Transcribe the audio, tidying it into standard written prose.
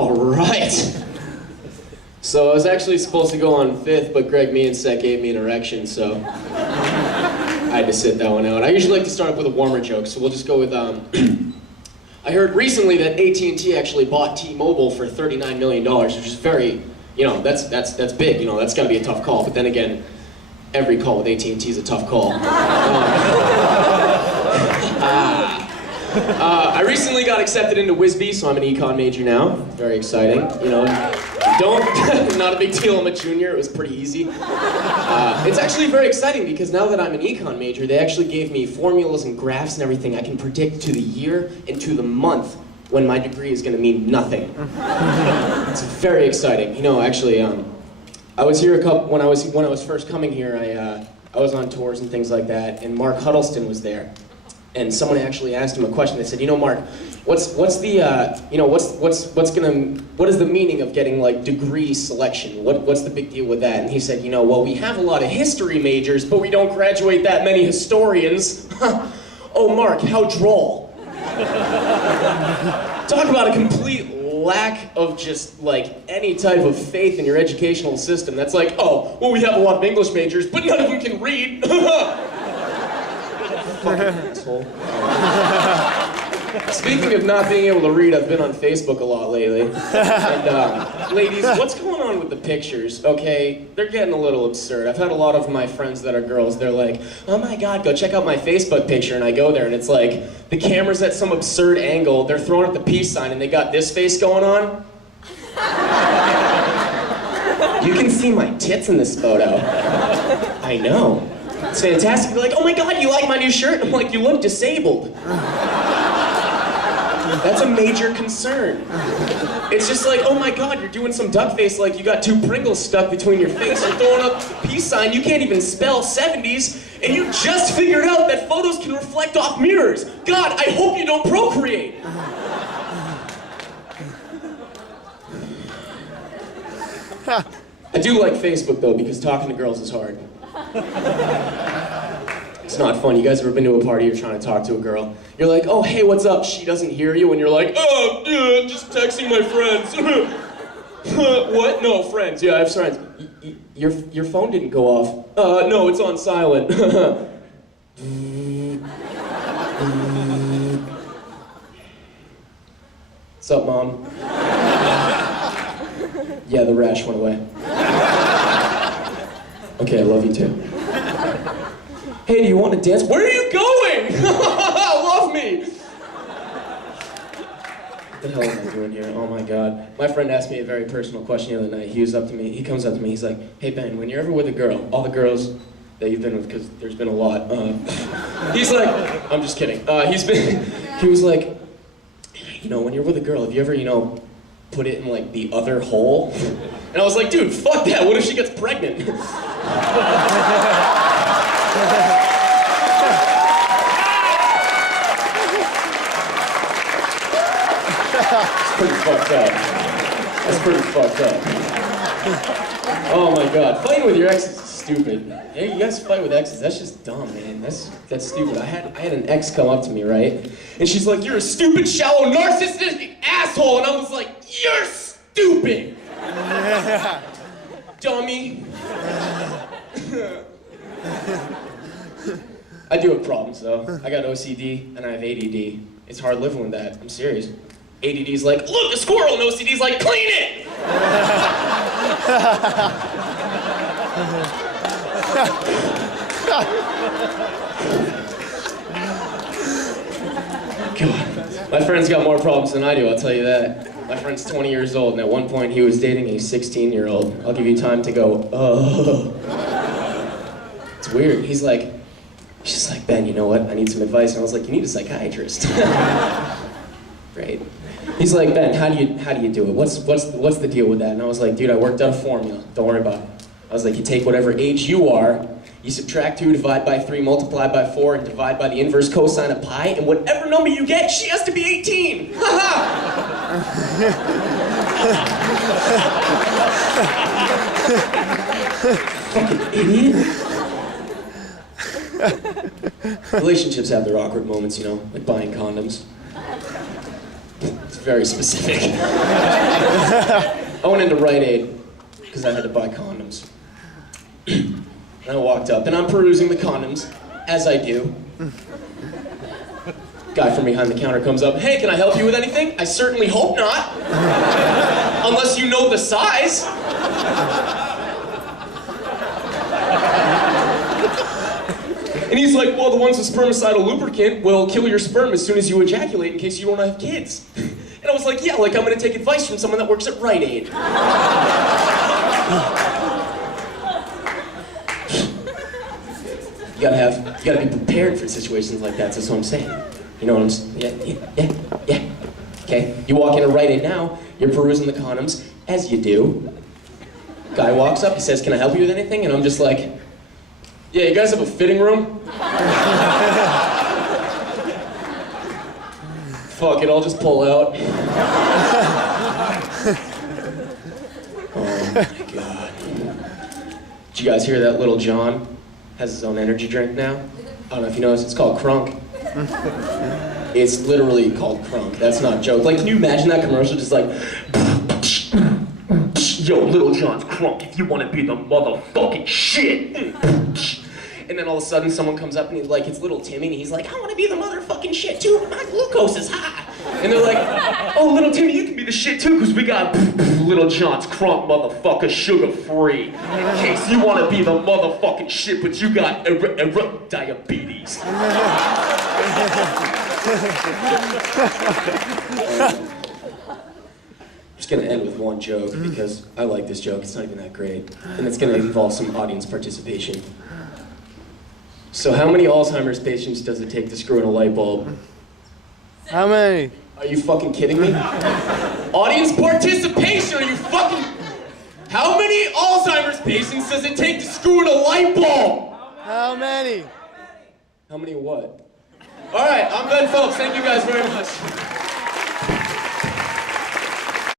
All right. So I was actually supposed to go on 5th, but Greg Miansek gave me an erection, so I had to sit that one out. I usually like to start up with a warmer joke, so we'll just go with, I heard recently that AT&T actually bought T-Mobile for $39 million, which is very, you know, that's big, you know, that's gotta be a tough call, but then again, every call with AT&T is a tough call. I recently got accepted into WSB, so I'm an econ major now. Very exciting, you know. Not a big deal, I'm a junior, it was pretty easy. It's actually very exciting because now that I'm an econ major, they actually gave me formulas and graphs and everything. I can predict to the year and to the month when my degree is gonna mean nothing. It's very exciting. You know, actually, I was here when I was first coming here, I was on tours and things like that, and Mark Huddleston was there. And someone actually asked him a question. They said, you know, Mark, what is the meaning of getting like degree selection? What's the big deal with that? And he said, you know, well, we have a lot of history majors, but we don't graduate that many historians. Oh, Mark, how droll. Talk about a complete lack of just like any type of faith in your educational system. That's like, oh, well, we have a lot of English majors, but none of them can read. Fucking asshole. Speaking of not being able to read, I've been on Facebook a lot lately. And ladies, what's going on with the pictures? Okay, they're getting a little absurd. I've had a lot of my friends that are girls, they're like, oh my god, go check out my Facebook picture, and I go there and it's like, the camera's at some absurd angle, they're throwing up the peace sign and they got this face going on. You can see my tits in this photo. I know. It's fantastic. They're like, oh my god, you like my new shirt? I'm like, you look disabled. That's a major concern. It's just like, oh my god, you're doing some duck face like you got 2 Pringles stuck between your face. You're throwing up the peace sign. You can't even spell 70s. And you just figured out that photos can reflect off mirrors. God, I hope you don't procreate. I do like Facebook though, because talking to girls is hard. It's not fun. You guys ever been to a party, you're trying to talk to a girl, you're like, oh, hey, what's up? She doesn't hear you, and you're like, oh, yeah, just texting my friends. What? No, friends. Yeah, I have friends. Your phone didn't go off. No, it's on silent. What's up, Mom? Yeah, the rash went away. Okay, I love you too. Hey, do you want to dance? Where are you going? Love me! What the hell am I doing here? Oh my god. My friend asked me a very personal question the other night. He comes up to me, he's like, hey Ben, when you're ever with a girl, all the girls that you've been with, because there's been a lot, he's like, I'm just kidding. He was like, you know, when you're with a girl, have you ever, you know, put it in like the other hole? And I was like, dude, fuck that, what if she gets pregnant? That's pretty fucked up. That's pretty fucked up. Oh my god, fighting with your ex is stupid. Hey, you guys fight with exes, that's just dumb, man. That's stupid. I had an ex come up to me, right? And she's like, you're a stupid, shallow, narcissistic asshole. And I was like, you're stupid! Dummy. I do have problems though. I got OCD and I have ADD. It's hard living with that, I'm serious. ADD's like, look, a squirrel, and OCD's like, clean it! God, my friend's got more problems than I do, I'll tell you that. My friend's 20 years old, and at one point he was dating a 16-year-old. I'll give you time to go, oh. It's weird. She's like, Ben, you know what? I need some advice. And I was like, you need a psychiatrist. Right. He's like, Ben, how do you do it? What's the deal with that? And I was like, dude, I worked out a formula. Don't worry about it. I was like, you take whatever age you are, you subtract 2, divide by 3, multiply by 4, and divide by the inverse cosine of pi, and whatever number you get, she has to be 18. Fucking idiot. Relationships have their awkward moments, you know, like buying condoms. It's very specific. I went into Rite Aid because I had to buy condoms. And I walked up and I'm perusing the condoms, as I do. Guy from behind the counter comes up, hey, can I help you with anything? I certainly hope not. Unless you know the size. And he's like, well, the ones with spermicidal lubricant will kill your sperm as soon as you ejaculate in case you don't have kids. And I was like, yeah, like I'm gonna take advice from someone that works at Rite Aid. You gotta be prepared for situations like that, that's what I'm saying. You know what I'm saying? Yeah. Okay, you walk into Rite Aid now, you're perusing the condoms, as you do. Guy walks up, he says, can I help you with anything? And I'm just like, yeah, you guys have a fitting room? Fuck it, I'll just pull out. Oh my God. Did you guys hear that Little John has his own energy drink now? I don't know if you noticed, it's called Crunk. It's literally called Crunk, that's not a joke. Like, can you imagine that commercial just like, yo, Little John's Crunk, if you want to be the motherfucking shit. And then all of a sudden someone comes up and he's like, it's little Timmy, and he's like, I want to be the motherfucking shit too, my glucose is high. And they're like, oh, little Timmy, you can be the shit too, because we got Little John's Crunk, motherfucker, sugar-free. In case you want to be the motherfucking shit, but you got diabetes. I'm just gonna end with one joke, because I like this joke, it's not even that great. And it's gonna involve some audience participation. So how many Alzheimer's patients does it take to screw in a light bulb? How many? Are you fucking kidding me? Audience participation, are you fucking... How many Alzheimer's patients does it take to screw in a light bulb? How many? How many what? All right, I'm Ben Phelps, thank you guys very much.